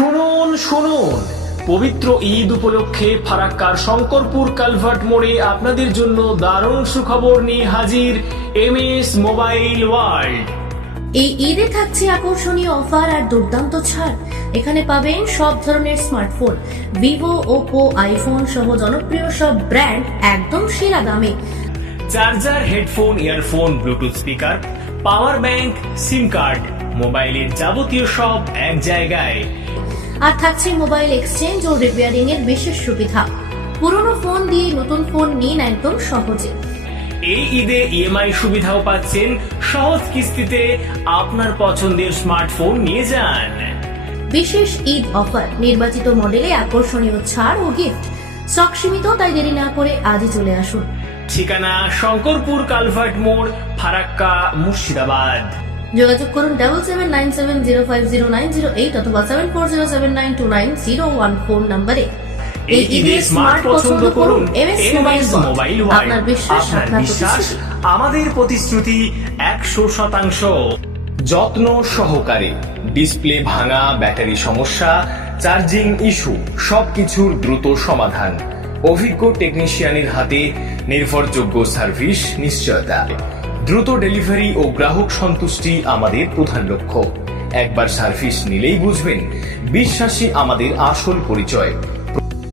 শুনুন শুনুন, পবিত্র ঈদ উপলক্ষে ফারাক্কার শঙ্করপুর কালভার্ট মোড়ে আপনাদের জন্য দারুণ সুখবর নিয়ে হাজির এমএস মোবাইল ওয়ার্ল্ড। এই ঈদে থাকছে আকর্ষণীয় অফার আর দুর্দান্ত ছাড়। এখানে পাবেন সব ধরনের স্মার্টফোন, ভিভো, ওপো, আইফোন সহ জনপ্রিয় সব ব্র্যান্ড একদম সেরা দামে। Charger, headphone, earphone, Bluetooth speaker, power bank, সিম কার্ড, মোবাইলের যাবতীয় সব এক জায়গায়। আর থাকছে মোবাইল এক্সচেঞ্জ ও রিপেয়ারিং এর বিশেষ সুবিধা। পুরনো ফোন দিয়ে নতুন ফোন নিন একদম সহজে। এই ঈদে ইএমআই সুবিধাও পাচ্ছেন, সহজ কিস্তিতে আপনার পছন্দের স্মার্টফোন নিয়ে যান। বিশেষ ঈদ অফার, নির্বাচিত মডেলে আকর্ষণীয় ছাড় ও গিফট। স্টক সীমিত, তাই দেরি না করে আজই চলে আসুন। ঠিকানা শঙ্করপুর কালভার্ট মোড়, ফারাক্কা, মুর্শিদাবাদ। যোগাযোগ করুন 7790509008 অথবা 7407929014 নম্বরে। এই ঈদে স্মার্ট পছন্দ করুন এমএস মোবাইল ওয়ার্ল্ড। আপনার বিশ্বাস, আপনার প্রতিশ্রুতি। আমাদের প্রতিশ্রুতি 100%। যত্ন সহকারে ডিসপ্লে ভাঙা, ব্যাটারি সমস্যা, চার্জিং ইস্যু সবকিছুর দ্রুত সমাধান। অভিজ্ঞ টেকনিশিয়ানের হাতে নির্ভরযোগ্য সার্ভিস নিশ্চয়তা। দ্রুত ডেলিভারি ও গ্রাহক সন্তুষ্টি আমাদের প্রধান লক্ষ্য। একবার সার্ভিস নিলেই বুঝবেন বিশ্বাসী আমাদের আসল পরিচয়।